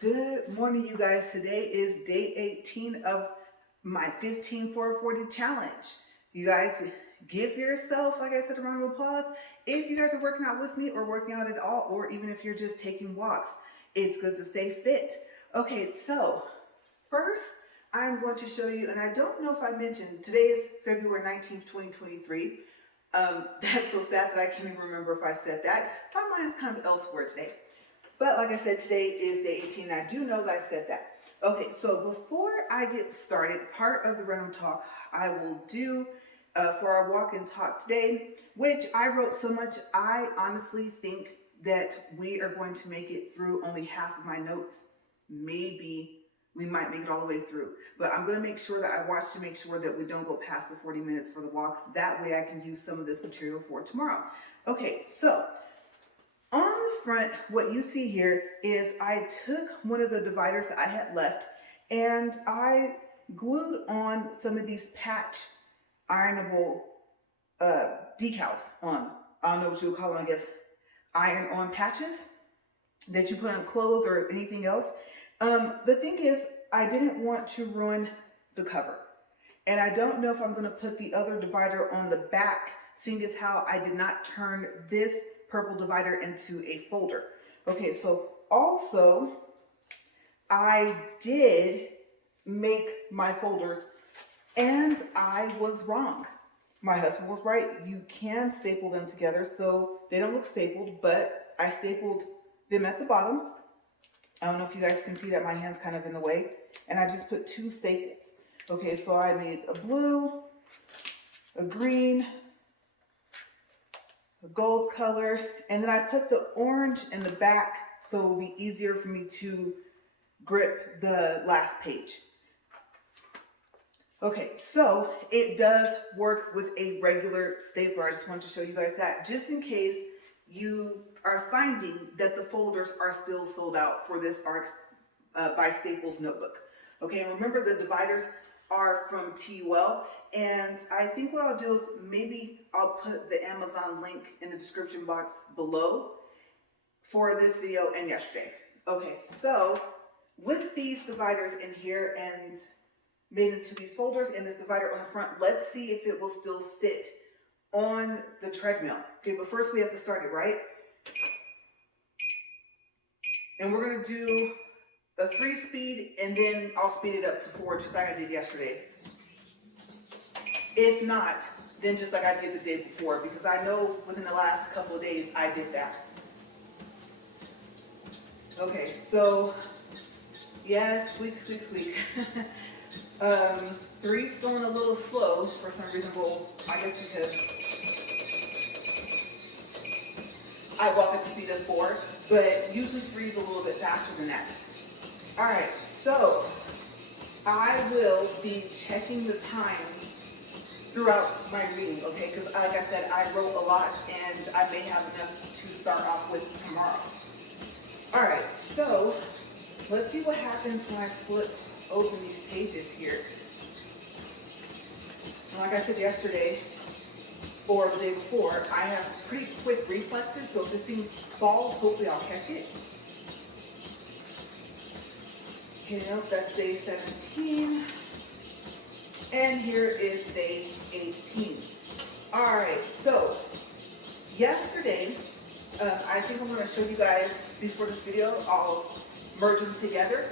Good morning, you guys. Today is day 18 of my 15 for 40 challenge. You guys give yourself, like I said, a round of applause. If you guys are working out with me or working out at all, or even if you're just taking walks, it's good to stay fit. Okay, so first I'm going to show you, and I don't know if I mentioned, today is February 19th, 2023. That's so sad that I can't even remember if I said that. My mind's kind of elsewhere today. But like I said, today is day 18. I do know that I said that. Okay, so before I get started, part of the random talk I will do for our walk and talk today, which I wrote so much, I honestly think that we are going to make it through only half of my notes. Maybe we might make it all the way through. But I'm going to make sure that I watch to make sure that we don't go past the 40 minutes for the walk. That way I can use some of this material for tomorrow. Okay, so on the front, what you see here is I took one of the dividers that I had left and I glued on some of these patch ironable decals on. I don't know what you would call them, I guess iron on patches that you put on clothes or anything else. The thing is, I didn't want to ruin the cover. And I don't know if I'm going to put the other divider on the back, seeing as how I did not turn this purple divider into a folder. Okay, so also I did make my folders and I was wrong. My husband was right. You can staple them together so they don't look stapled, but I stapled them at the bottom. I don't know if you guys can see that my hand's kind of in the way. And I just put two staples. Okay, so I made a blue, a green, a gold color, and then I put the orange in the back so it will be easier for me to grip the last page. Okay, so it does work with a regular stapler. I just wanted to show you guys that, just in case you are finding that the folders are still sold out for this ARC by Staples notebook. Okay, and remember the dividers are from TUL, and I think what I'll do is maybe I'll put the Amazon link in the description box below for this video and yesterday. Okay, so with these dividers in here and made into these folders and this divider on the front, let's see if it will still sit on the treadmill. Okay, but first we have to start it, right? And we're gonna do a 3-speed, and then I'll speed it up to 4, just like I did yesterday. If not, then just like I did the day before, because I know within the last couple of days I did that. Okay, so yes, squeak, squeak, squeak. 3's going a little slow for some reason. Well, I guess because I walk at the speed of 4, but usually 3's a little bit faster than that. All right, so I will be checking the time throughout my reading, okay? Because like I said, I wrote a lot and I may have enough to start off with tomorrow. All right, so let's see what happens when I flip open these pages here. And like I said yesterday, or the day before, I have pretty quick reflexes, so if this thing falls, hopefully I'll catch it. Okay, nope, that's day 17. And here is day 18. All right, so yesterday, I think I'm gonna show you guys before this video, I'll merge them together.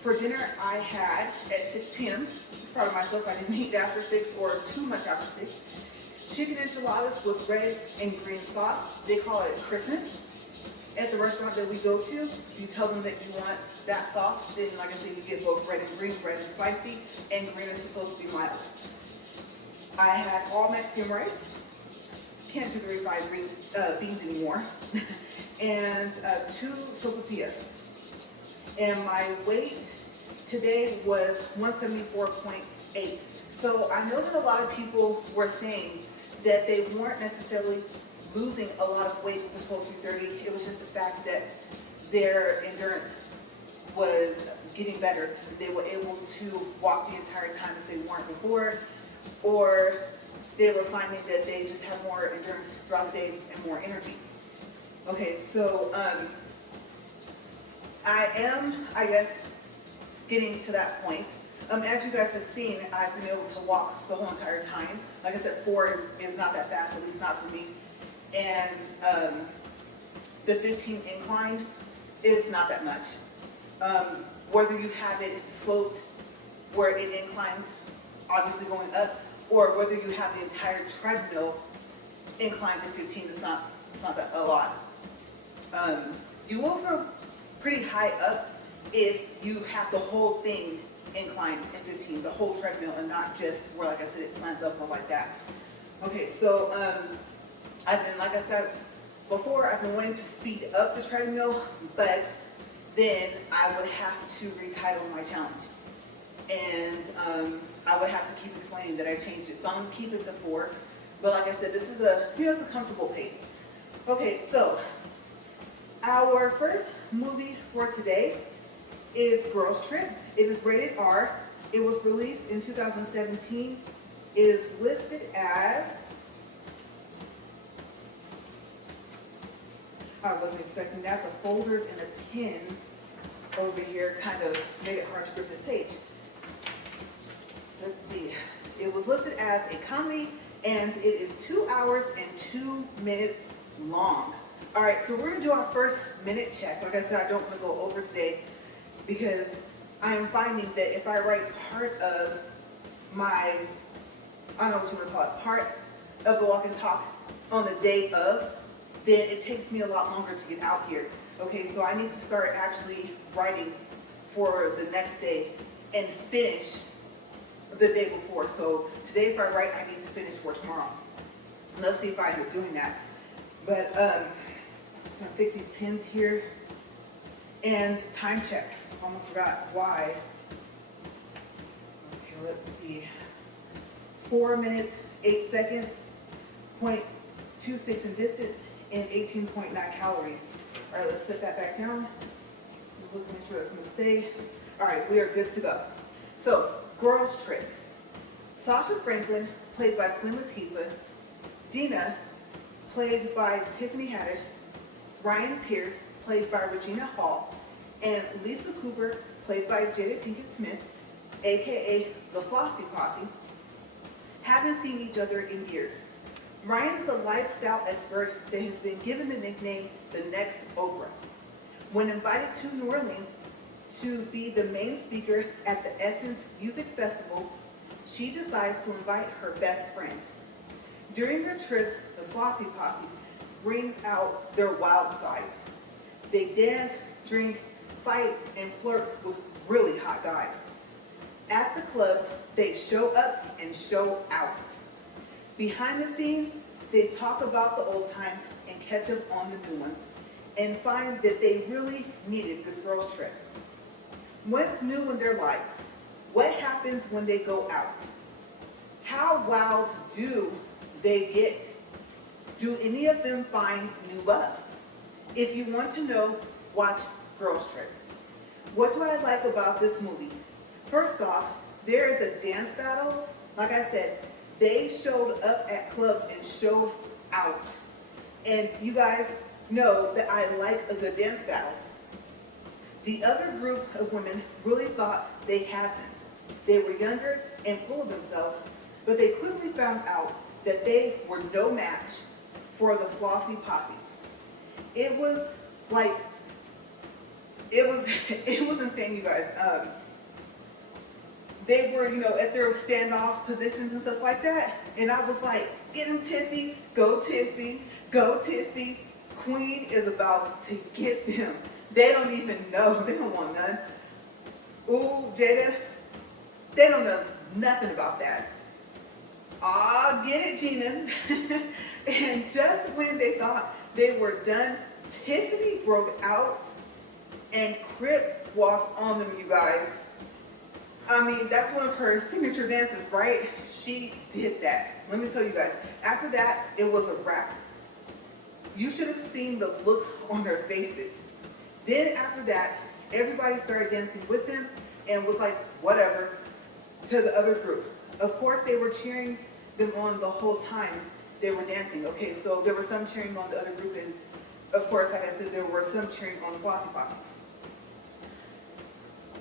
For dinner, I had at 6 p.m., proud of myself, I didn't eat after 6 or too much after 6, chicken enchiladas with red and green sauce. They call it Christmas. At the restaurant that we go to, if you tell them that you want that sauce, then like I said, you get both red and green. Red is spicy, and green is supposed to be mild. I had all Mexican rice. Can't do the refined beans anymore. And 2 sopapillas. And my weight today was 174.8. So I know that a lot of people were saying that they weren't necessarily losing a lot of weight with Whole 330. It was just the fact that their endurance was getting better. They were able to walk the entire time if they weren't before, or they were finding that they just have more endurance throughout the day and more energy. Okay, so I am, I guess, getting to that point. As you guys have seen, I've been able to walk the whole entire time. Like I said, 4 is not that fast, at least not for me. And the 15 incline is not that much. Whether you have it sloped where it inclines, obviously going up, or whether you have the entire treadmill inclined for 15, it's not that a lot. You will feel pretty high up if you have the whole thing inclined in 15, the whole treadmill, and not just where, like I said, it slants up or like that. Okay, so I've been, like I said before, I've been wanting to speed up the treadmill, but then I would have to retitle my challenge. And I would have to keep explaining that I changed it. So I'm gonna keep it to 4. But like I said, this is it's a comfortable pace. Okay, so our first movie for today is Girls Trip. It is rated R. It was released in 2017. It is listed as, I wasn't expecting that. The folders and the pins over here kind of made it hard to grip this page. Let's see. It was listed as a comedy, and it is 2 hours and 2 minutes long. All right, so we're gonna do our first minute check. Like I said, I don't want to go over today because I am finding that if I write part of my, I don't know what you want to call it, part of the walk and talk on the day of, then it takes me a lot longer to get out here. Okay, so I need to start actually writing for the next day and finish the day before. So today if I write, I need to finish for tomorrow. And let's see if I end up doing that. But just gonna fix these pins here. And time check. Almost forgot why. Okay, let's see. 4 minutes, 8 seconds, 0.26 in distance, and 18.9 calories. All right, let's set that back down. Look, make sure that's gonna stay. All right, we are good to go. So, Girls Trip. Sasha Franklin, played by Queen Latifah. Dina, played by Tiffany Haddish. Ryan Pierce, played by Regina Hall. And Lisa Cooper, played by Jada Pinkett Smith, aka the Flossie Posse, haven't seen each other in years. Ryan is a lifestyle expert that has been given the nickname the next Oprah. When invited to New Orleans to be the main speaker at the Essence Music Festival, she decides to invite her best friend. During her trip, the Flossie Posse brings out their wild side. They dance, drink, fight, and flirt with really hot guys. At the clubs, they show up and show out. Behind the scenes, they talk about the old times and catch up on the new ones, and find that they really needed this girls' trip. What's new in their lives? What happens when they go out? How wild do they get? Do any of them find new love? If you want to know, watch Girls Trip. What do I like about this movie? First off, there is a dance battle. Like I said, they showed up at clubs and showed out. And you guys know that I like a good dance battle. The other group of women really thought they had them. They were younger and full of themselves, but they quickly found out that they were no match for the Flossie Posse. It was like, it was insane, you guys. They were, at their standoff positions and stuff like that. And I was like, get him, Tiffy, go Tiffy, go Tiffy. Queen is about to get them. They don't even know. They don't want none. Ooh, Jada, they don't know nothing about that. Ah, get it, Gina. And just when they thought they were done, Tiffany broke out and crip walks on them, you guys. I mean, that's one of her signature dances, right? She did that. Let me tell you guys. After that, it was a wrap. You should have seen the looks on their faces. Then after that, everybody started dancing with them and was like, whatever, to the other group. Of course, they were cheering them on the whole time they were dancing. Okay, so there was some cheering on the other group, and of course, like I said, there were some cheering on the Flossie Posse.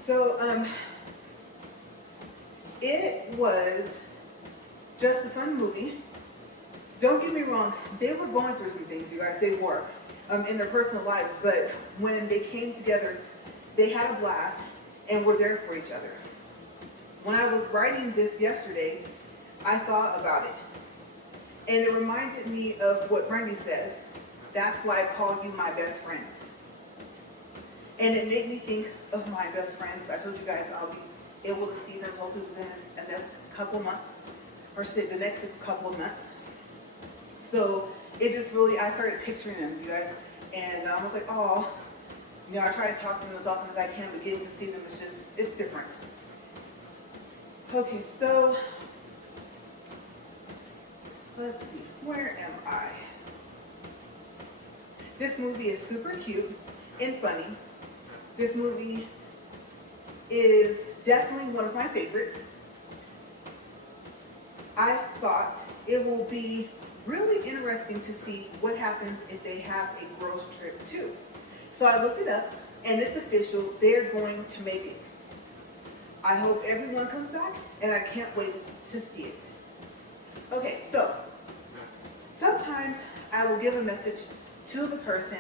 So, it was just a fun movie. Don't get me wrong, they were going through some things, you guys. They were in their personal lives, but when they came together, they had a blast and were there for each other. When I was writing this yesterday, I thought about it, and it reminded me of what Brandy says. That's why I call you my best friend. And it made me think of my best friends. I told you guys I'll be able to see them hopefully within the next couple of months, or say the next couple of months. So it just really, I started picturing them, you guys, and I was like, oh, you know, I try to talk to them as often as I can, but getting to see them is just, it's different. Okay, so let's see, where am I? This movie is super cute and funny. This movie is definitely one of my favorites. I thought it will be really interesting to see what happens if they have a girls trip too. So I looked it up, and it's official. They're going to make it. I hope everyone comes back, and I can't wait to see it. Okay, so sometimes I will give a message to the person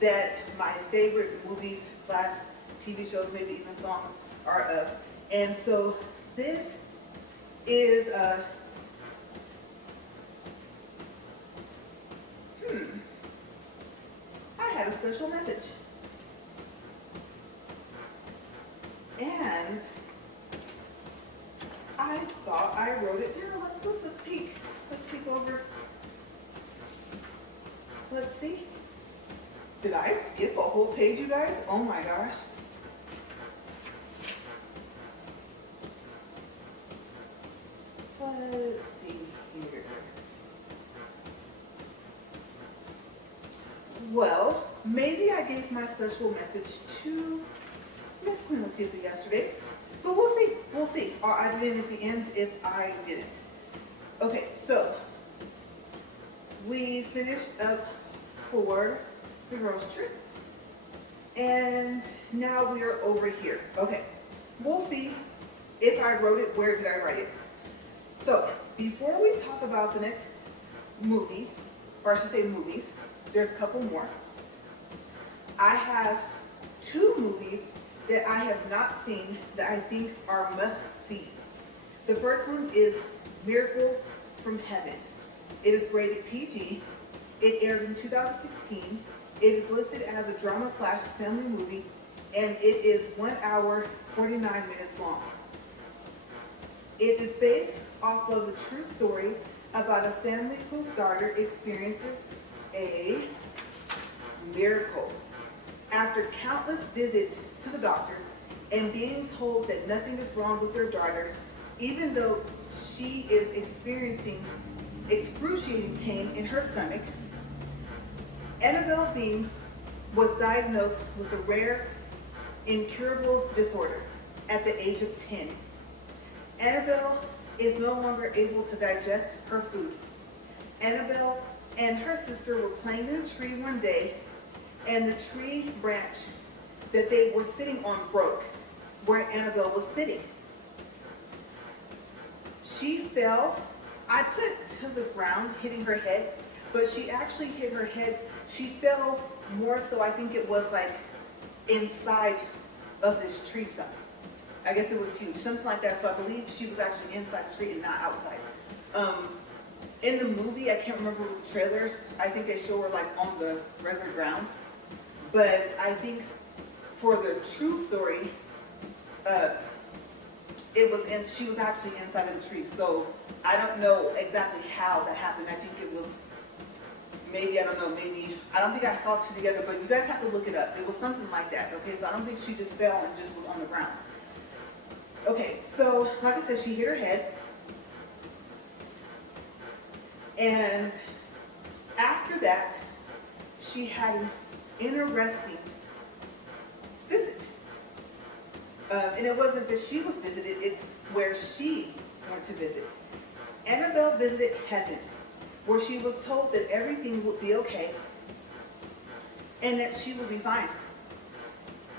that my favorite movies / TV shows, maybe even songs, are of. And so this is I had a special message. And I thought I wrote it down. Let's look, let's peek. Let's peek over. Let's see. Did I skip a whole page, you guys? Oh my gosh. Let's see here. Well, maybe I gave my special message to Miss Queen Latifah yesterday, but we'll see. We'll see. Or I did it at the end if I didn't. Okay, so we finished up for the girls' trip, and now we are over here. Okay, we'll see if I wrote it. Where did I write it? So before we talk about the next movie, or I should say movies, there's a couple more. I have 2 movies that I have not seen that I think are must-sees. The first one is Miracle from Heaven. It is rated PG. It aired in 2016. It is listed as a drama / family movie, and it is 1 hour, 49 minutes long. It is based off of a true story about a family whose daughter experiences a miracle. After countless visits to the doctor and being told that nothing is wrong with her daughter, even though she is experiencing excruciating pain in her stomach, Annabelle Bean was diagnosed with a rare, incurable disorder at the age of 10. Annabelle is no longer able to digest her food. Annabelle and her sister were playing in a tree one day, and the tree branch that they were sitting on broke where Annabelle was sitting. She fell. I put to the ground, hitting her head, but she actually hit her head. She fell more so, I think it was like inside of this tree stump. I guess it was huge, something like that. So I believe she was actually inside the tree and not outside. In the movie, I can't remember the trailer, I think they show her like on the regular ground. But I think for the true story, she was actually inside of the tree. So I don't know exactly how that happened. I think it was maybe, I don't know, maybe, I don't think I saw 2 together, but you guys have to look it up. It was something like that, okay? So I don't think she just fell and just was on the ground. Okay, so like I said, she hit her head. And after that, she had an interesting visit. And it wasn't that she was visited, it's where she went to visit. Annabelle visited heaven, where she was told that everything would be okay and that she would be fine.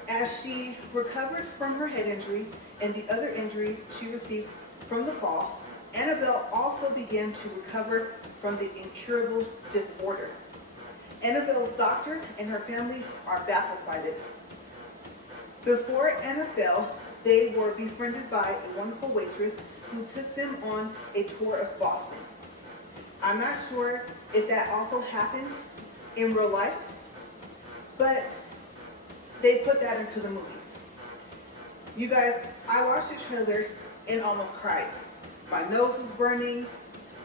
As she recovered from her head injury and the other injuries she received from the fall, Annabelle also began to recover from the incurable disorder. Annabelle's doctors and her family are baffled by this. Before Anna fell, they were befriended by a wonderful waitress who took them on a tour of Boston. I'm not sure if that also happened in real life, but they put that into the movie. You guys, I watched the trailer and almost cried. My nose was burning,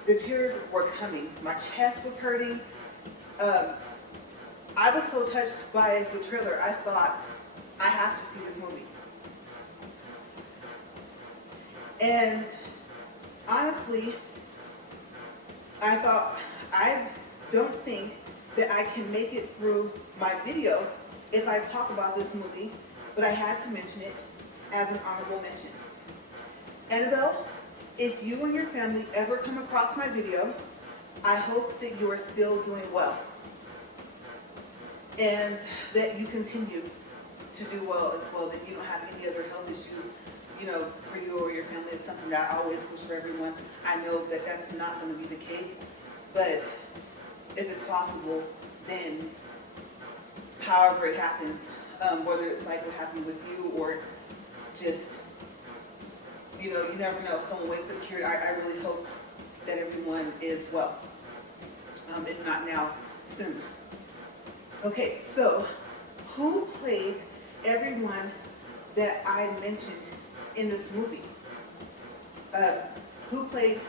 the tears were coming, my chest was hurting. I was so touched by the trailer, I thought, I have to see this movie. And honestly, I thought, I don't think that I can make it through my video if I talk about this movie, but I had to mention it as an honorable mention. Annabelle, if you and your family ever come across my video, I hope that you are still doing well and that you continue to do well as well, that you don't have any other health issues, you know, for you or your family. It's something that I always wish for everyone. I know that that's not going to be the case, but if it's possible, then however it happens, whether it's like what happened with you or just, you know, you never know, if someone wakes up cured, I really hope that everyone is well. If not now, soon. Okay, so who played everyone that I mentioned in this movie? Who played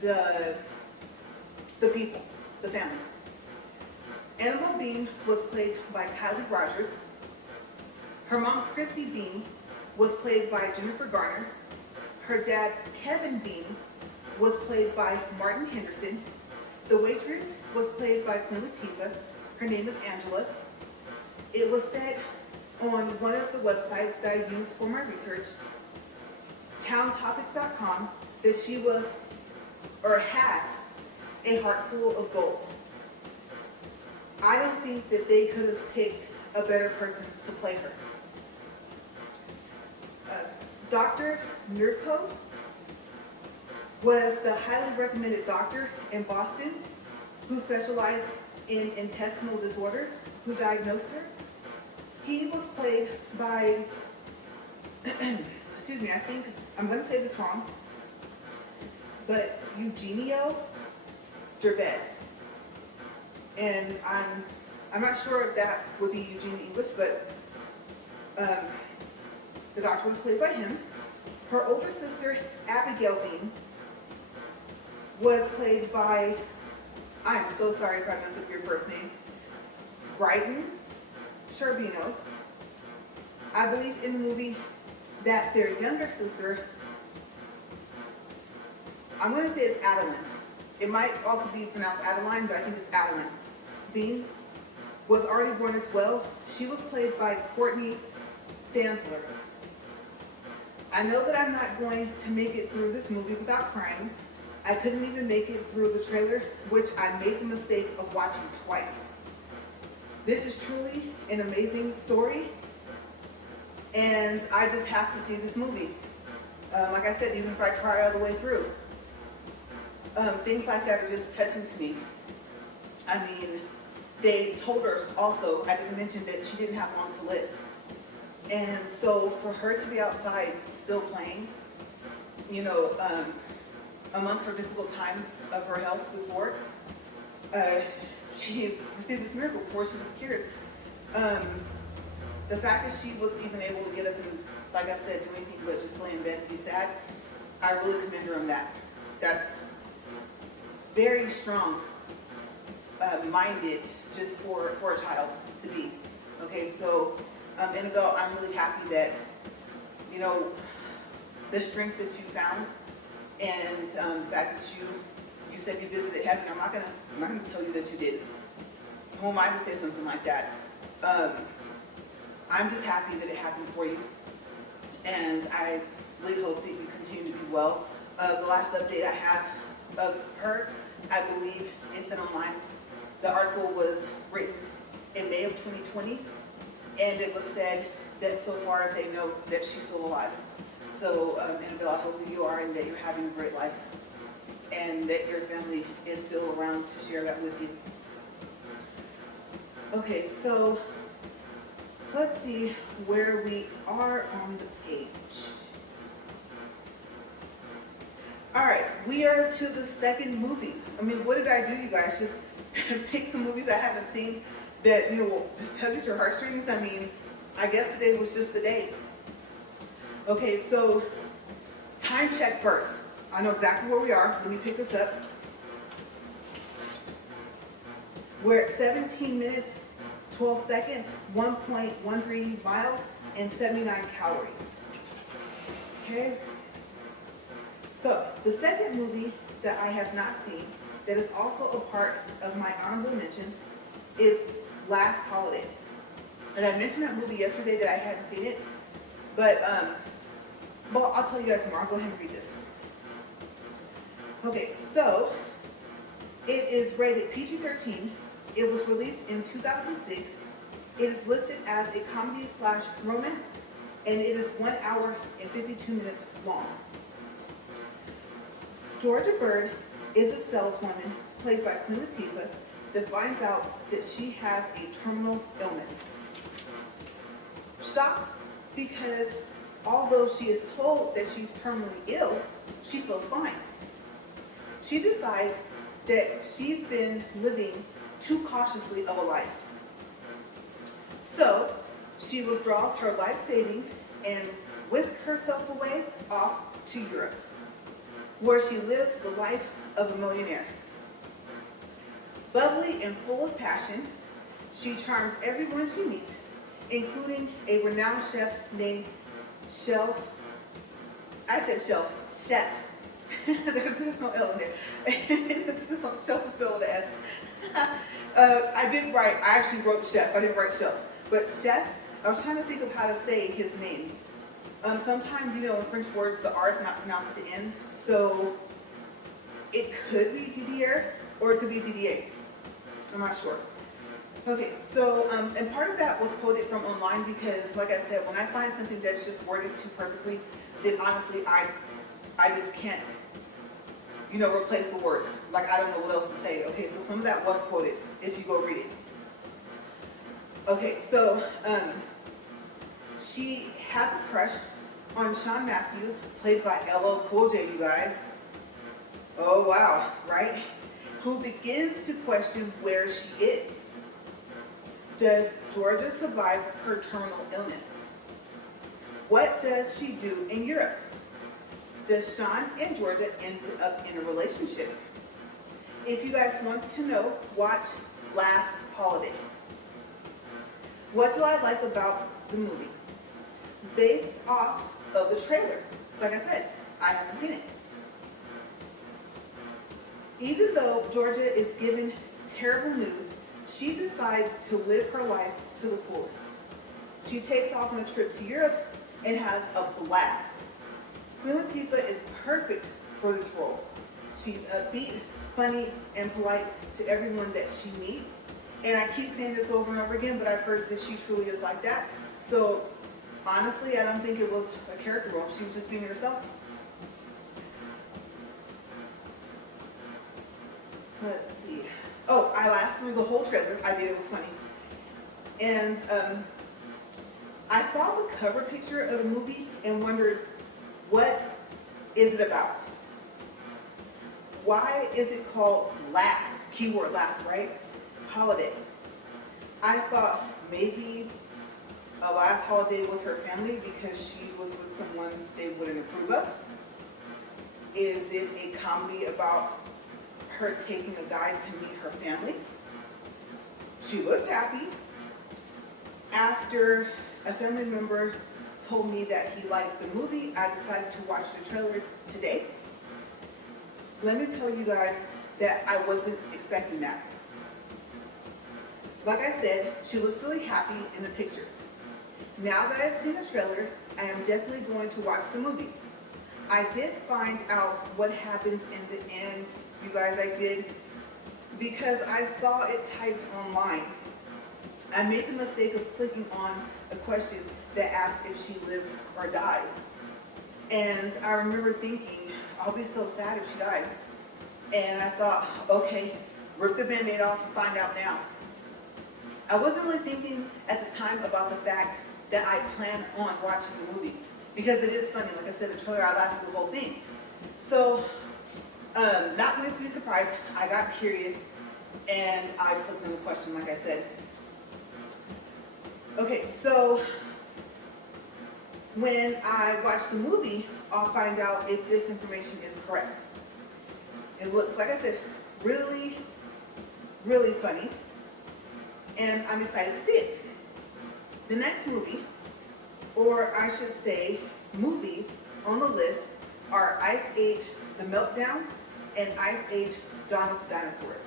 the people, the family? Annabelle Bean was played by Kylie Rogers. Her mom, Christy Bean, was played by Jennifer Garner. Her dad, Kevin Bean, was played by Martin Henderson. The waitress was played by Queen Latifah. Her name is Angela. It was said on one of the websites that I used for my research, towntopics.com, that she was, or has, a heart full of gold. I don't think that they could have picked a better person to play her. Dr. Nurko was the highly recommended doctor in Boston who specialized in intestinal disorders, who diagnosed her. He was played by, excuse me, I think, I'm going to say this wrong, but Eugenio Derbez. And I'm not sure if that would be Eugene English, but the doctor was played by him. Her older sister, Abigail Bean, was played by, I'm so sorry if I mess up your first name, Brighton Sherbino. I believe in the movie that their younger sister, I'm going to say it's Adeline. It might also be pronounced Adeline, but I think it's Adeline. Bean was already born as well. She was played by Courtney Fansler. I know that I'm not going to make it through this movie without crying. I couldn't even make it through the trailer, which I made the mistake of watching twice. This is truly an amazing story, and I just have to see this movie. Like I said, even if I cry all the way through. Things like that are just touching to me. I mean, they told her also, I didn't mention that she didn't have long to live. And so for her to be outside still playing, you know, amongst her difficult times of her health before, she received this miracle before she was cured. The fact that she was even able to get up and, like I said, do anything but just lay in bed and be sad, I really commend her on that. That's very strong minded just for a child to be. Okay, so Annabelle, I'm really happy that, you know, the strength that you found and the fact that you said you visited heaven. I'm not gonna tell you that you didn't. Who am I to say something like that? I'm just happy that it happened for you, and I really hope that you continue to be well. The last update I have of her, I believe it's online. The article was written in May of 2020, and it was said that so far as they know that she's still alive. So Annabelle, I hope that you are and that you're having a great life and that your family is still around to share that with you. Okay, so let's see where we are on the page. All right, we are to the second movie. I mean, what did I do, you guys? Just pick some movies I haven't seen that, you know, will just tug at your heartstrings. I mean, I guess today was just the day. Okay, so time check first. I know exactly where we are. Let me pick this up. We're at 17 minutes, 12 seconds, 1.13 miles, and 79 calories. Okay? So, the second movie that I have not seen, that is also a part of my honorable mentions, is Last Holiday. And I mentioned that movie yesterday that I hadn't seen it, but, well, I'll tell you guys more. I'll go ahead and read this. Okay, so, it is rated PG-13. It was released in 2006. It is listed as a comedy/romance, and it is 1 hour and 52 minutes long. Georgia Bird is a saleswoman, played by Queen Latifah, that finds out that she has a terminal illness. Shocked because although she is told that she's terminally ill, she feels fine. She decides that she's been living too cautiously of a life. So she withdraws her life savings and whisks herself away off to Europe, where she lives the life of a millionaire. Bubbly and full of passion, she charms everyone she meets, including a renowned chef named Chef. There's no L in there. Chef is spelled with an S. I actually wrote chef, I didn't write chef. But chef, I was trying to think of how to say his name. Sometimes, you know, in French words, the R is not pronounced at the end. So it could be Didier or it could be Didier. I'm not sure. Okay, so, and part of that was quoted from online because, like I said, when I find something that's just worded too perfectly, then honestly, I just can't, you know, replace the words. Like, I don't know what else to say. Okay, so some of that was quoted, if you go read it. Okay, so, she has a crush on Sean Matthews, played by LL Cool J, you guys. Oh, wow, right? Who begins to question where she is. Does Georgia survive her terminal illness? What does she do in Europe? Does Sean and Georgia end up in a relationship? If you guys want to know, watch Last Holiday. What do I like about the movie? Based off of the trailer. Like I said, I haven't seen it. Even though Georgia is given terrible news, she decides to live her life to the fullest. She takes off on a trip to Europe and has a blast. Queen Latifah is perfect for this role. She's upbeat, funny, and polite to everyone that she meets. And I keep saying this over and over again, but I've heard that she truly is like that. So honestly, I don't think it was a character role. She was just being herself. Let's see. Oh, I laughed through the whole trailer. I did. It was funny. And I saw the cover picture of the movie and wondered, what is it about? Why is it called Last? Keyword last, right? Holiday. I thought maybe a last holiday with her family because she was with someone they wouldn't approve of. Is it a comedy about her taking a guide to meet her family? She looks happy. After a family member told me that he liked the movie, I decided to watch the trailer today. Let me tell you guys that I wasn't expecting that. Like I said, she looks really happy in the picture. Now that I've seen the trailer, I am definitely going to watch the movie. I did find out what happens in the end, you guys, I did, because I saw it typed online. I made the mistake of clicking on a question that asked if she lives or dies. And I remember thinking, I'll be so sad if she dies. And I thought, okay, rip the Band-Aid off and find out now. I wasn't really thinking at the time about the fact that I plan on watching the movie. Because it is funny, like I said, the trailer, I laughed at the whole thing. So, not going to be surprised, I got curious and I clicked on the question, like I said. Okay, so when I watch the movie, I'll find out if this information is correct. It looks, like I said, really, really funny, and I'm excited to see it. The next movie, or I should say movies on the list, are Ice Age: The Meltdown and Ice Age: Dawn of the Dinosaurs.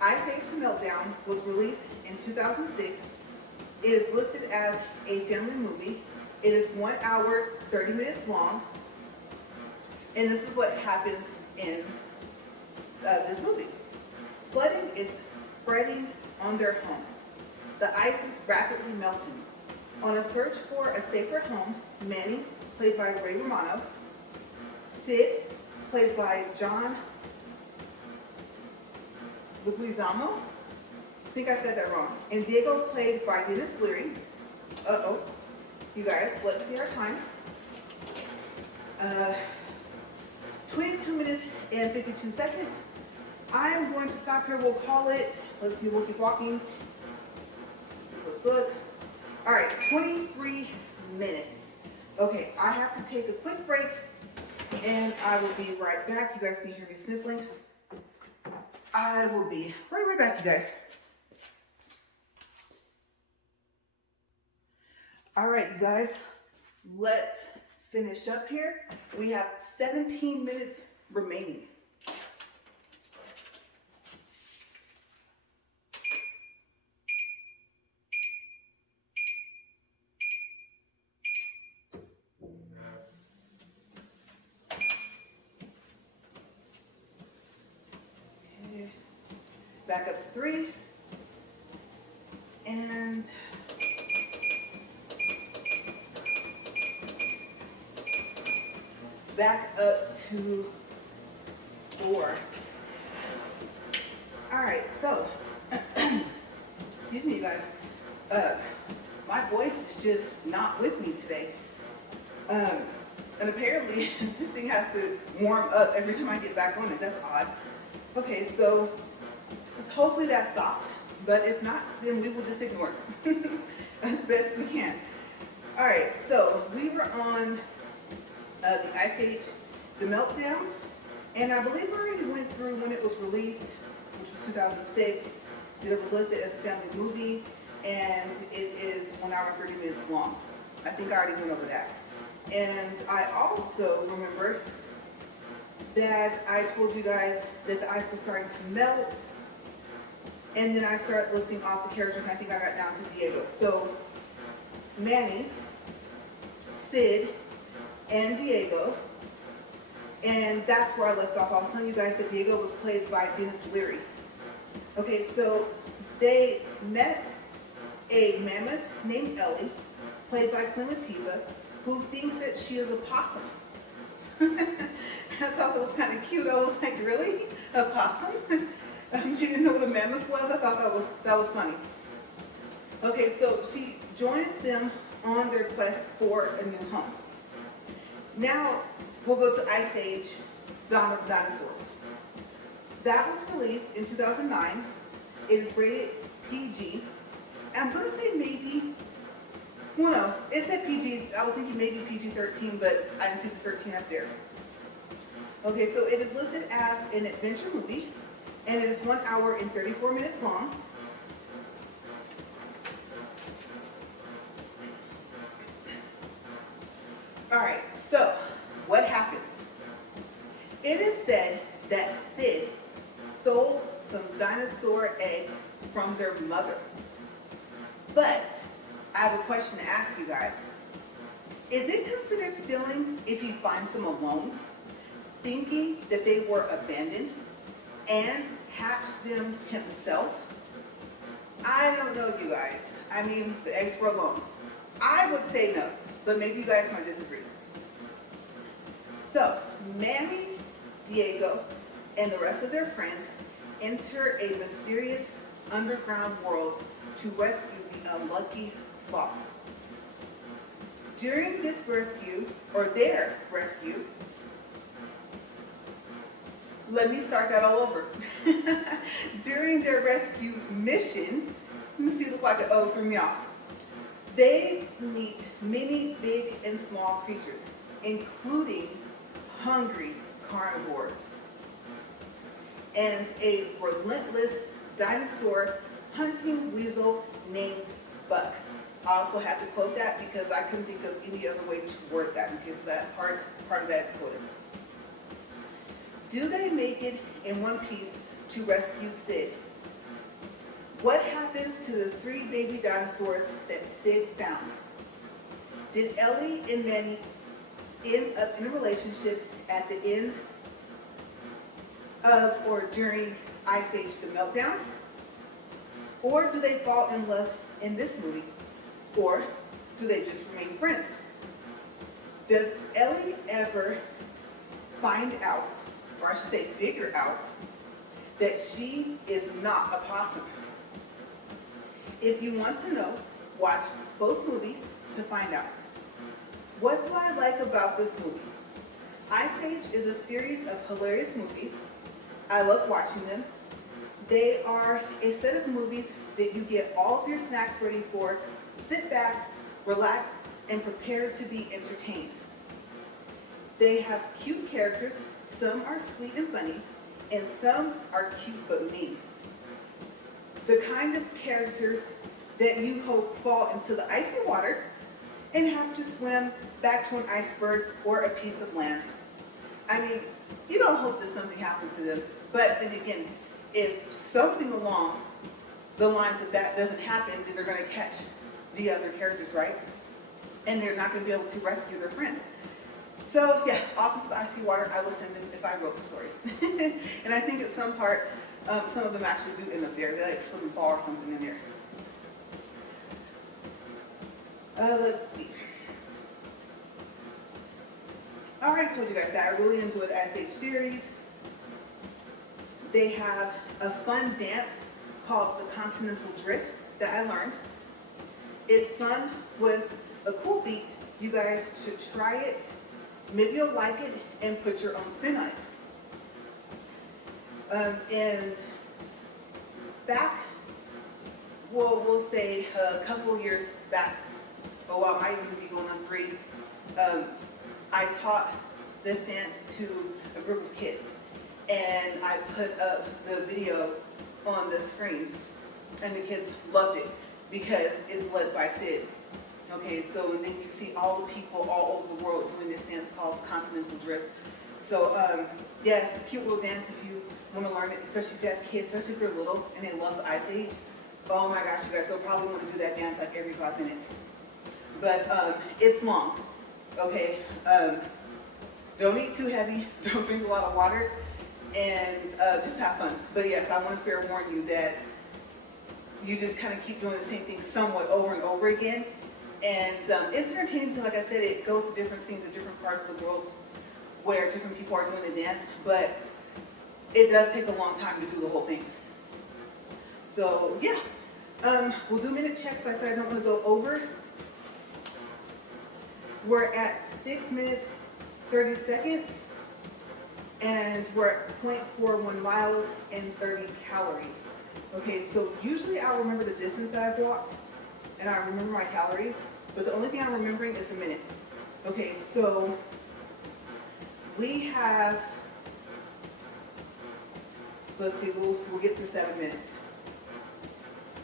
Ice Age: The Meltdown was released in 2006. It is listed as a family movie. It is 1 hour, 30 minutes long. And this is what happens in this movie. Flooding is spreading on their home. The ice is rapidly melting. On a search for a safer home, Manny, played by Ray Romano, Sid, played by John Leguizamo, I think I said that wrong, and Diego, played by Dennis Leary. Uh-oh. You guys, let's see our time. 22 minutes and 52 seconds. I'm going to stop here. We'll call it. Let's see, we'll keep walking. Let's look. All right, 23 minutes. Okay, I have to take a quick break and I will be right back. You guys can hear me sniffling. I will be right back, you guys. All right, you guys, let's finish up here. We have 17 minutes remaining. Okay. Back up to 3. And back up to 4. All right, so, excuse me, you guys. My voice is just not with me today. And apparently, this thing has to warm up every time I get back on it. That's odd. Okay, so hopefully that stops. But if not, then we will just ignore it as best we can. All right, so we were on the Ice Age: The Meltdown, and I believe we already went through when it was released, which was 2006, that it was listed as a family movie, and it is 1 hour and 30 minutes long. I think I already went over that. And I also remember that I told you guys that the ice was starting to melt, and then I started listing off the characters, and I think I got down to Diego. So, Manny, Sid, and Diego, and that's where I left off. I was telling you guys that Diego was played by Dennis Leary. Okay, so they met a mammoth named Ellie, played by Queen Latifah, who thinks that she is a possum. I thought that was kind of cute. I was like, really? A possum? She didn't know what a mammoth was. I thought that was funny. Okay, so she joins them on their quest for a new home. Now, we'll go to Ice Age: Dawn of the Dinosaurs. That was released in 2009. It is rated PG. And I'm going to say maybe, well, no, it said PG. I was thinking maybe PG-13, but I didn't see the 13 up there. Okay, so it is listed as an adventure movie, and it is 1 hour and 34 minutes long. All right, so what happens? It is said that Sid stole some dinosaur eggs from their mother. But I have a question to ask you guys. Is it considered stealing if he finds them alone, thinking that they were abandoned, and hatched them himself? I I don't know, you guys. I mean, the eggs were alone. I would say no, but maybe you guys might disagree. So, Manny, Diego, and the rest of their friends enter a mysterious underground world to rescue the unlucky sloth. During this rescue, or their rescue, let me start that all over. During their rescue mission, let me see, it looked like an O, threw me off. They meet many big and small creatures, including hungry carnivores and a relentless dinosaur hunting weasel named Buck. I also had to quote that because I couldn't think of any other way to word that in case that part of that is quoted. Do they make it in one piece to rescue Sid? What happens to the 3 baby dinosaurs that Sid found? Did Ellie and Manny end up in a relationship at the end of or during Ice Age the Meltdown? Or do they fall in love in this movie? Or do they just remain friends? Does Ellie ever find out, or I should say figure out, that she is not a possum? If you want to know, watch both movies to find out. What do I like about this movie? Ice Age is a series of hilarious movies. I love watching them. They are a set of movies that you get all of your snacks ready for, sit back, relax, and prepare to be entertained. They have cute characters. Some are sweet and funny, and some are cute but mean. The kind of characters that you hope fall into the icy water and have to swim back to an iceberg or a piece of land. I mean, you don't hope that something happens to them, but then again, if something along the lines of that doesn't happen, then they're going to catch the other characters, right? And they're not going to be able to rescue their friends. So yeah, off into the icy water, I will send them if I wrote the story. And I think at some part, some of them actually do end up there. They like slip and fall or something in there. Let's see. Alright, told you guys that I really enjoyed the Ice Age series. They have a fun dance called the Continental Drift that I learned. It's fun with a cool beat. You guys should try it. Maybe you'll like it and put your own spin on it. And back, well, we'll say a couple years back, oh, I might even be going on 3, I taught this dance to a group of kids. And I put up the video on the screen, and the kids loved it because it's led by Sid. Okay, so then you see all the people all over the world doing this dance called Continental Drift. So yeah, it's a cute little dance if you want to learn it, especially if you have kids, especially if they're little and they love the Ice Age. Oh my gosh, you guys, they'll probably want to do that dance like every 5 minutes. But it's long, okay? Don't eat too heavy, don't drink a lot of water, and just have fun. But yes, I want to fair warn you that you just kind of keep doing the same thing somewhat over and over again. And it's entertaining because, like I said, it goes to different scenes in different parts of the world where different people are doing the dance, but it does take a long time to do the whole thing. So yeah, we'll do minute checks. Like I said, I don't want to go over. We're at 6 minutes, 30 seconds, and we're at 0.41 miles and 30 calories. Okay, so usually I'll remember the distance that I've walked, and I remember my calories, but the only thing I'm remembering is the minutes. Okay, so we have, let's see, we'll get to 7 minutes.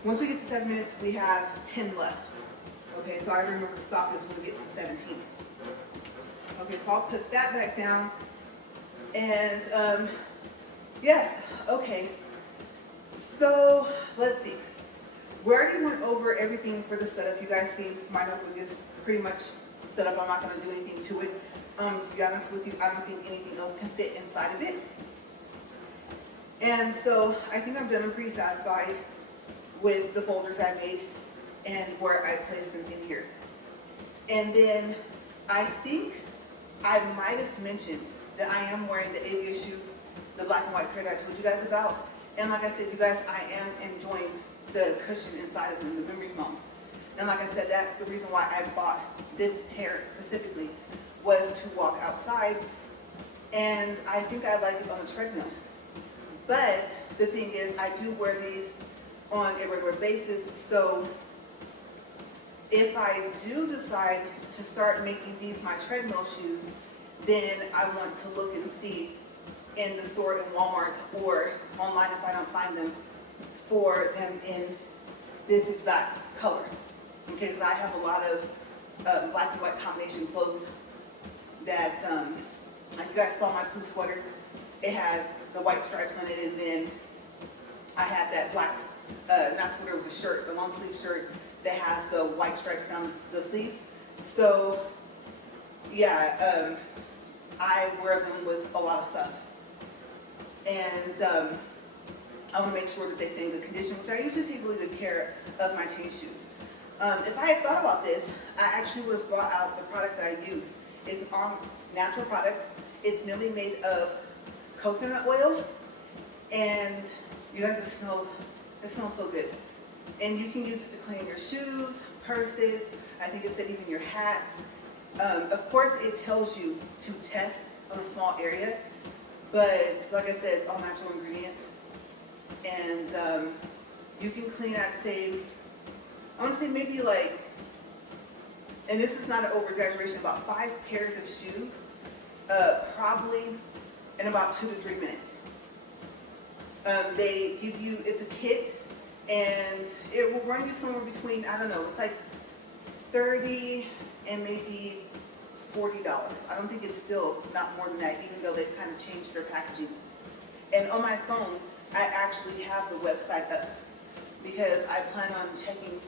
Once we get to 7 minutes, we have 10 left. Okay, so I remember to stop this when it gets to 17. Okay, so I'll put that back down. And yes, okay. So let's see. We already went over everything for the setup. You guys see my notebook is pretty much set up. I'm not going to do anything to it. To be honest with you, I don't think anything else can fit inside of it. And so I think I'm done. I'm pretty satisfied with the folders I made and where I placed them in here. And then I think I might have mentioned that I am wearing the ABS shoes, the black and white pair that I told you guys about. And like I said, you guys, I am enjoying the cushion inside of them, the memory foam. And like I said, that's the reason why I bought this pair specifically, was to walk outside. And I think I like it on a treadmill. But the thing is, I do wear these on a regular basis. So if I do decide to start making these my treadmill shoes, then I want to look and see in the store in Walmart or online if I don't find them, for them in this exact color. Okay, because I have a lot of black and white combination clothes that, like you guys saw my poo sweater, it had the white stripes on it, and then I had that black, not sweater, it was a shirt, a long sleeve shirt that has the white stripes down the sleeves. So yeah, I wear them with a lot of stuff. And I want to make sure that they stay in good condition, which I usually take really good care of my tennis shoes. If I had thought about this, I actually would have brought out the product that I use. It's an all natural product. It's mainly made of coconut oil, and you guys, it smells so good. And you can use it to clean your shoes, purses, I think it said even your hats. Of course, it tells you to test on a small area, but like I said, it's all natural ingredients. And you can clean, I'd say, I want to say maybe like, and this is not an over-exaggeration, about 5 pairs of shoes, probably in about 2 to 3 minutes. They give you, it's a kit, and it will run you somewhere between, I don't know, it's like $30 and maybe $40. I don't think it's still not more than that, even though they've kind of changed their packaging. And on my phone, I actually have the website up because I plan on checking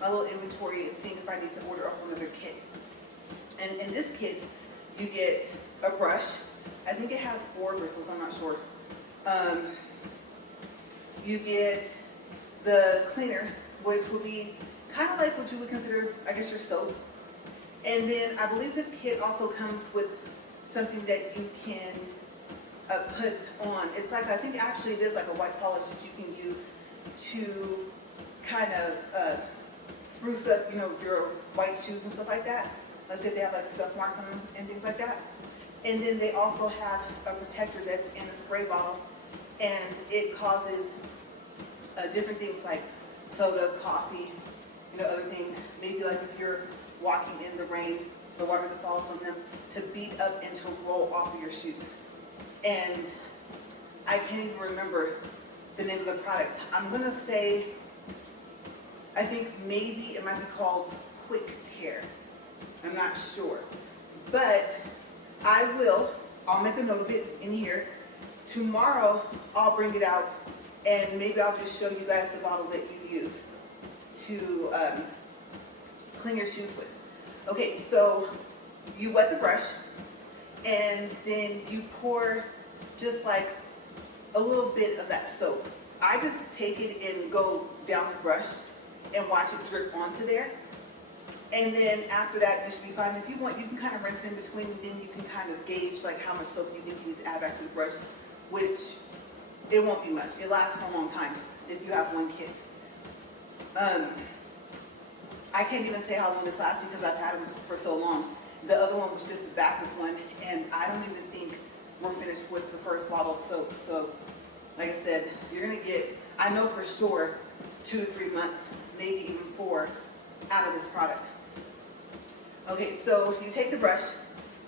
my little inventory and seeing if I need to order a whole other kit. And in this kit, you get a brush. I think it has 4 bristles, I'm not sure. You get the cleaner, which would be kind of like what you would consider, I guess, your soap. And then I believe this kit also comes with something that you can put on. It's like, I think actually it is like a white polish that you can use to kind of spruce up, you know, your white shoes and stuff like that. Let's say if they have like scuff marks on them and things like that. And then they also have a protector that's in a spray bottle, and it causes different things like soda, coffee, you know, other things. Maybe like if you're walking in the rain, the water that falls on them, to beat up and to roll off of your shoes. And I can't even remember the name of the product. I'm gonna say, I think maybe it might be called Quick Care. I'm not sure. But I'll make a note of it in here. Tomorrow, I'll bring it out, and maybe I'll just show you guys the bottle that you use to clean your shoes with. Okay, so you wet the brush, and then you pour just like a little bit of that soap. I just take it and go down the brush and watch it drip onto there. And then after that, you should be fine. If you want, you can kind of rinse in between, and then you can kind of gauge like how much soap you think you need to add back to the brush, which it won't be much. It lasts for a long time if you have one kit. I can't even say how long this lasts because I've had them for so long. The other one was just the backup one, and I don't even think we're finished with the first bottle of soap. So, like I said, you're gonna get, I know for sure, 2 to 3 months, maybe even 4, out of this product. Okay, so you take the brush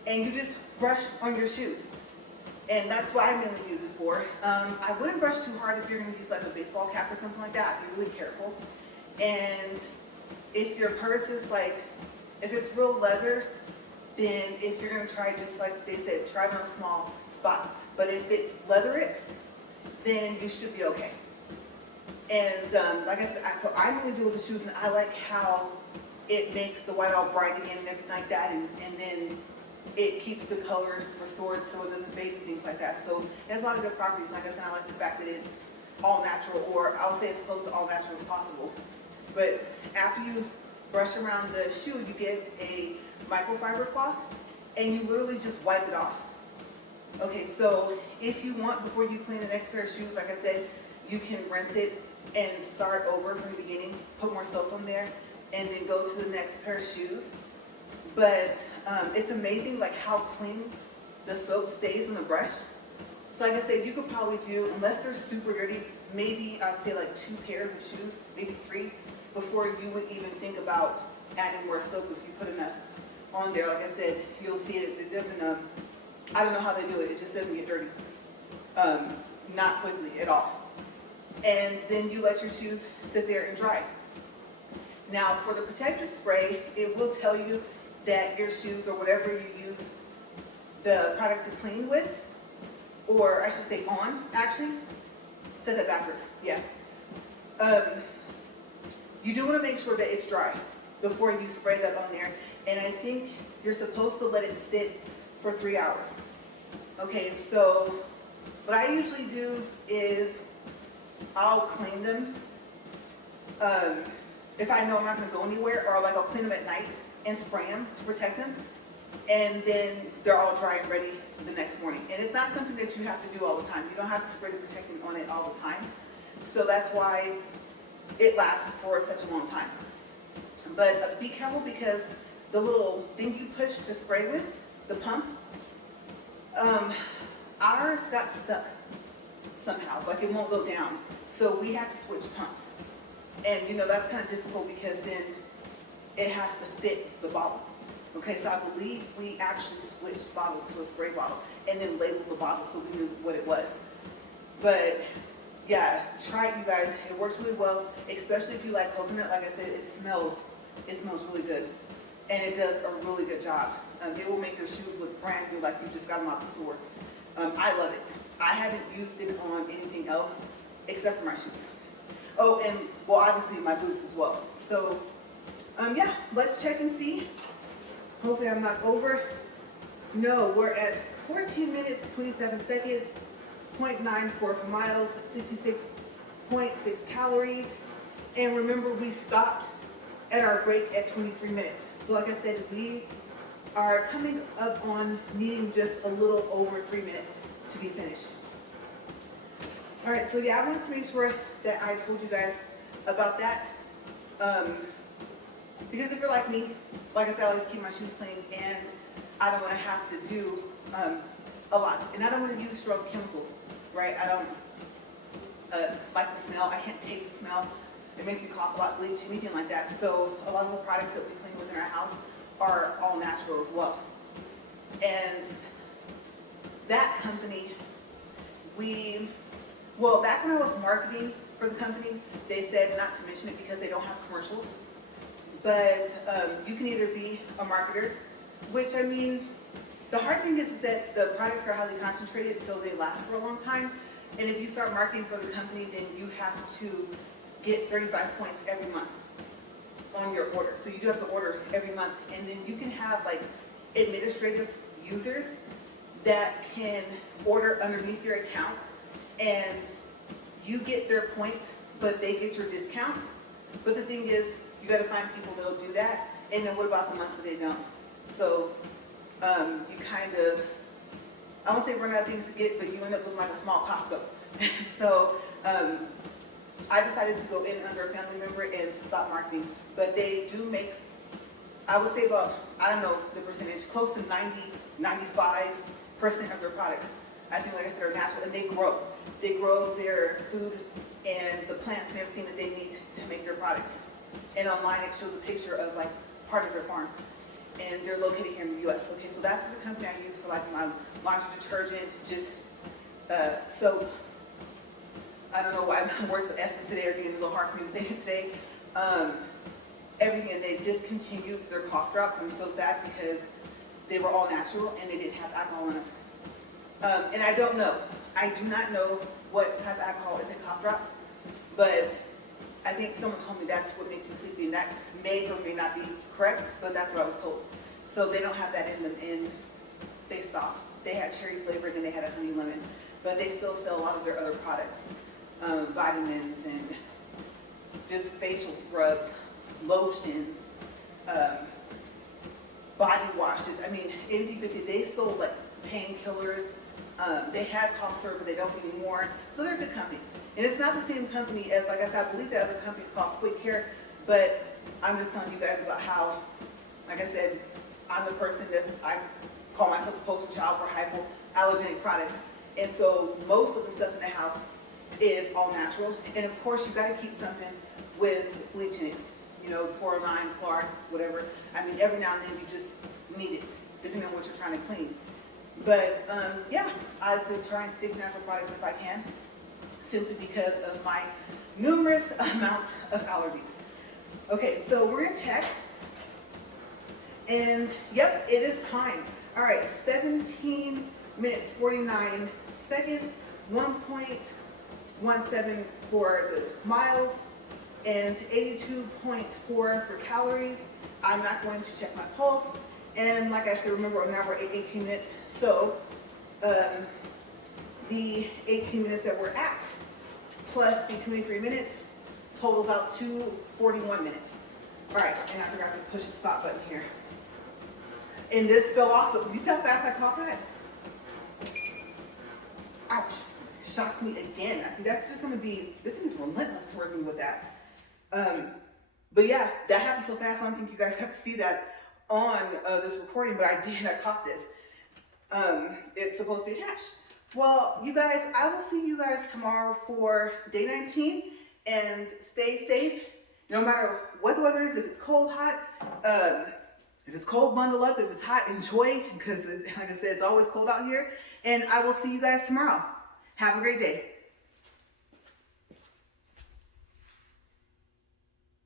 and you just brush on your shoes. And that's what I mainly use it for. I wouldn't brush too hard if you're gonna use like a baseball cap or something like that. Be really careful. And if your purse is like, if it's real leather, then if you're gonna try, just like they said, try it on small spots. But if it's leatherette, then you should be okay. And like I said, so I really do with the shoes, and I like how it makes the white all bright again and everything like that, and then it keeps the color restored so it doesn't fade and things like that. So it has a lot of good properties. Like I said, I like the fact that it's all natural, or I'll say as close to all natural as possible. But after you brush around the shoe, you get a microfiber cloth, and you literally just wipe it off. Okay, so if you want, before you clean the next pair of shoes, like I said, you can rinse it and start over from the beginning, put more soap on there, and then go to the next pair of shoes. But it's amazing like how clean the soap stays in the brush. So like I said, you could probably do, unless they're super dirty, maybe I'd say like 2 pairs of shoes, maybe 3, before you would even think about adding more soap if you put enough on there. Like I said, you'll see it doesn't, I don't know how they do it, it just doesn't get dirty. Not quickly at all. And then you let your shoes sit there and dry. Now for the protector spray, it will tell you that your shoes or whatever you use the product to clean with, or I should say on, actually. Said that backwards, yeah. You do want to make sure that it's dry before you spray that on there. And I think you're supposed to let it sit for 3 hours. Okay, so what I usually do is I'll clean them. If I know I'm not going to go anywhere, or like I'll clean them at night and spray them to protect them. And then they're all dry and ready the next morning. And it's not something that you have to do all the time. You don't have to spray the protectant on it all the time. So that's why it lasts for such a long time. But be careful, because the little thing you push to spray with, the pump, ours got stuck somehow, like it won't go down. So we have to switch pumps. And you know, that's kind of difficult because then it has to fit the bottle. Okay, so I believe we actually switched bottles to a spray bottle and then labeled the bottle so we knew what it was. But yeah, try it, you guys. It works really well, especially if you like coconut. Like I said, it smells really good, and it does a really good job. It will make your shoes look brand new, like you just got them out the store. I love it. I haven't used it on anything else except for my shoes. Oh, and well, obviously my boots as well. So yeah, let's check and see. Hopefully I'm not over. No, we're at 14 minutes, 27 seconds, 0.94 miles, 66.6 calories. And remember, we stopped at our break at 23 minutes. So like I said, we are coming up on needing just a little over 3 minutes to be finished. All right, so yeah, I wanted to make sure that I told you guys about that. Because if you're like me, like I said, I like to keep my shoes clean, and I don't want to have to do a lot. And I don't want to use strong chemicals, right? I don't like the smell. I can't take the smell. It makes me cough a lot, bleach, anything like that. So a lot of the products that we clean within our house are all natural as well. And that company, well, back when I was marketing for the company, they said not to mention it because they don't have commercials. But you can either be a marketer, which I mean, the hard thing is that the products are highly concentrated, so they last for a long time. And if you start marketing for the company, then you have to get 35 points every month on your order. So you do have to order every month. And then you can have like administrative users that can order underneath your account, and you get their points, but they get your discounts. But the thing is, you got to find people that'll do that. And then what about the months that they don't? So you kind of, I won't say run out of things to get, but you end up looking like a small Costco. So I decided to go in under a family member and to stop marketing. But they do make, I would say about, I don't know the percentage, close to 90-95% of their products, I think, like I said, are natural, and they grow. They grow their food and the plants and everything that they need to make their products. And online it shows a picture of like part of their farm. And they're located here in the US. Okay, so that's what the company I use for like my laundry detergent, just soap. I don't know why my words with S's today are getting a little hard for me to say it today. Everything, and they discontinued their cough drops. I'm so sad because they were all natural and they didn't have alcohol in them. And I don't know. I do not know what type of alcohol is in cough drops, but I think someone told me that's what makes you sleepy, and that may or may not be correct, but that's what I was told. So they don't have that in them, and they stopped. They had cherry flavored and they had a honey lemon, but they still sell a lot of their other products. vitamins and just facial scrubs, lotions, body washes. I mean, anything that they sold, like painkillers. They had cough syrup, but they don't anymore. So they're a good company. And it's not the same company as, like I said, I believe the other company is called Quick Care, but I'm just telling you guys about how, like I said, I'm the person I call myself the poster child for hypoallergenic products. And so most of the stuff in the house is all natural. And of course, you got to keep something with bleach in it. You know, 409, Clorox, whatever. I mean, every now and then you just need it, depending on what you're trying to clean. But yeah, I like to try and stick to natural products if I can, simply because of my numerous amount of allergies. Okay, so we're gonna check. And yep, it is time. All right, 17 minutes, 49 seconds, 1.17 for the miles, and 82.4 for calories. I'm not going to check my pulse. And like I said, remember, now we're at 18 minutes. So the 18 minutes that we're at plus the 23 minutes totals out to 41 minutes. All right, and I forgot to push the stop button here. And this fell off, but you see how fast I caught that? Ouch, shocked me again. I think that's just gonna be, this thing is relentless towards me with that. But yeah, that happened so fast, I don't think you guys got to see that on this recording, but I did, I caught this. It's supposed to be attached. Well, you guys, I will see you guys tomorrow for day 19, and stay safe, no matter what the weather is. If it's cold, hot, if it's cold, bundle up. If it's hot, enjoy, because like I said, it's always cold out here. And I will see you guys tomorrow. Have a great day.